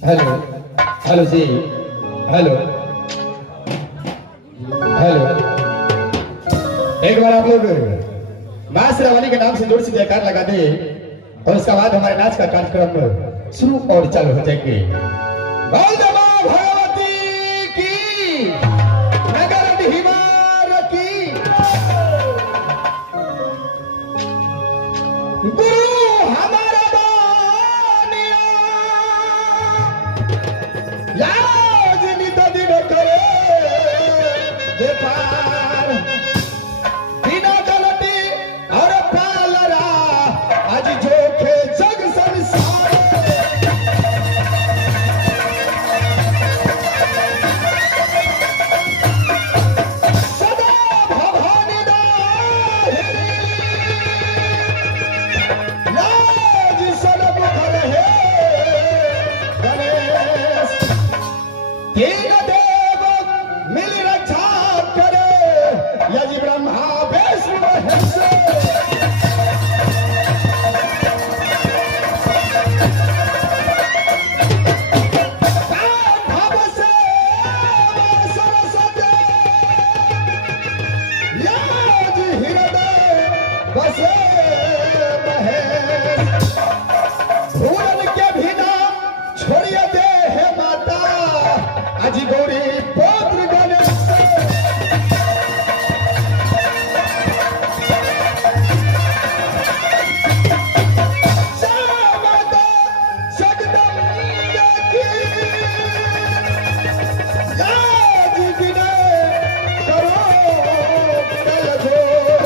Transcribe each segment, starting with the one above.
Hello hello जी। Hello hello. एक बार आप लोग मां श्रावणी के नाम से जोर से जयकार लगा दे और उसके बाद हमारे नाच का कार्यक्रम शुरू और चालू हो जाएंगे। बोल दे मां भगवती की, नगर हिमार की। गुरु हमारा बानिया, लाज नित दिन करे दे पार। बिना गलती और पालरा आज जोखे जग संसार। सदा भवानी दाहिनी, लाज सर्व रहे गणेश। तीन देव मिल रक्षा करे, यजि ब्रह्मा विष्णु महेश। भाव से सरस्वती, लाज हृदय बसे महेश। भूलन के भी ना छोड़िए दे हे माता, आज गौरी पुत्र गणेश। श्यामदा जगदम्बा की, लाज विनय करो कलजोर।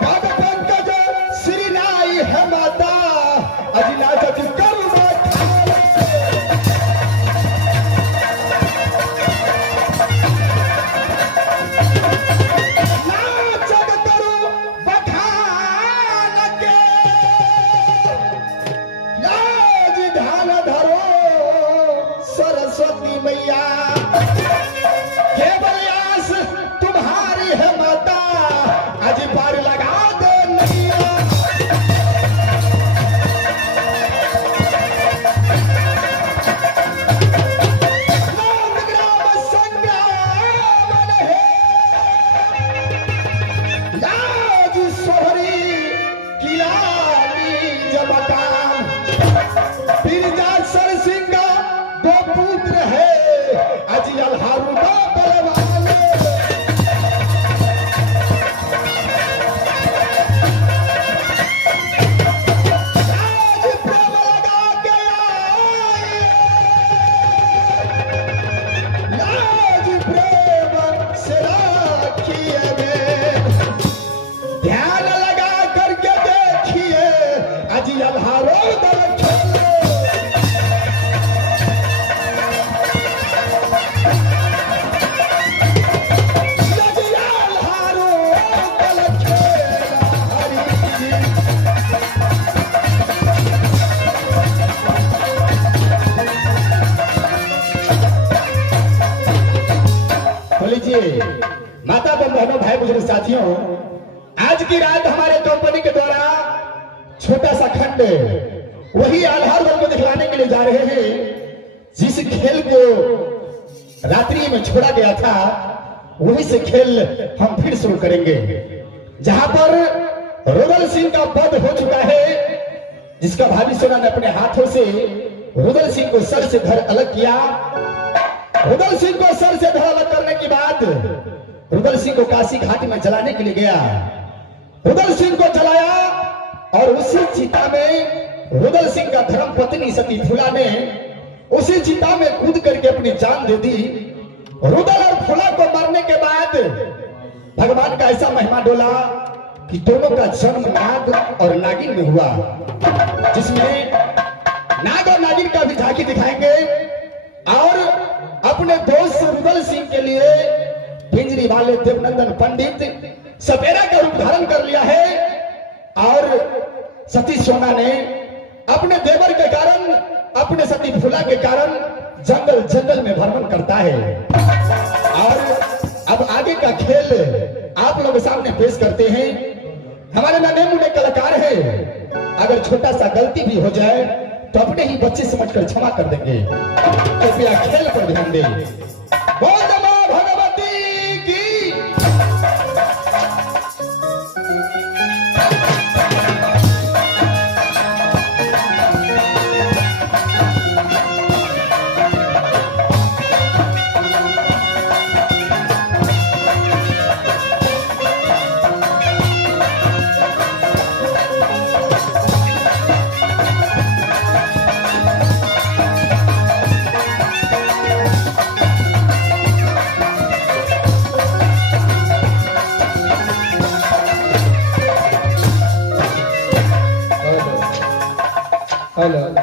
पद पंकज श्री नाई है माता, आज लाजत कर्म ठाले। नाचग करू बखान के, लाज ध्यान धरो सरस्वती मैया। केवल आस तुम्हारी है माता, आज पार लगा दे नैया। नंदग्राम संग्राम है, लाज सोहरी किलानी जबकाम। बिरजा सरसिंह दो पुत्र है, आज अलहारू दो बलवान। लाज प्रेम लगा के आए, लाज प्रेम से राखिए में। ध्यान लगा करके देखिए, आज अलहारो दल खेले। यदि अलहारो दल खेला हरि जी। तो लीजिए माता बहनों भाई बुजुर्ग साथियों, आज की रात हमारे कंपनी के द्वारा छोटा सा खंड वही आधार वर्ग को दिखलाने के लिए जा रहे हैं जिस खेल को रात्रि में छोड़ा गया था। वही से खेल हम फिर शुरू करेंगे, जहां पर रुदल सिंह का वध हो चुका है, जिसका भाभी सोना ने अपने हाथों से रुदल सिंह को सर से धड़ अलग किया। रुदल सिंह को सर से धड़ अलग करने के बाद रुदल सिंह को काशी घाटी में जलाने के लिए गया। रुदल सिंह को जलाया और उसी चिता में रुदल सिंह का धर्म पत्नी सती फूला ने उसी चिता में कूद करके अपनी जान दे दी। रुदल और फूला को मरने के बाद भगवान का ऐसा महिमा डोला कि दोनों का जन्म नाग और नागिन में हुआ, जिसमें नाग और नागिन का भी झांकी दिखाएंगे। और अपने दोस्त रुदल सिंह के लिए पिंजरी वाले देवनंदन पंडित सपेरा का रूप धारण कर लिया है। और सती सोना ने अपने देवर के कारण, अपने सती फूला के कारण जंगल जंगल में भ्रमण करता है। और अब आगे का खेल आप लोग सामने पेश करते हैं। हमारे नन्हे मुन्ने कलाकार हैं, अगर छोटा सा गलती भी हो जाए तो अपने ही बच्चे समझकर क्षमा कर देंगे। कृपया खेल पर ध्यान दें। बोल दो मां भगवती की। हेलो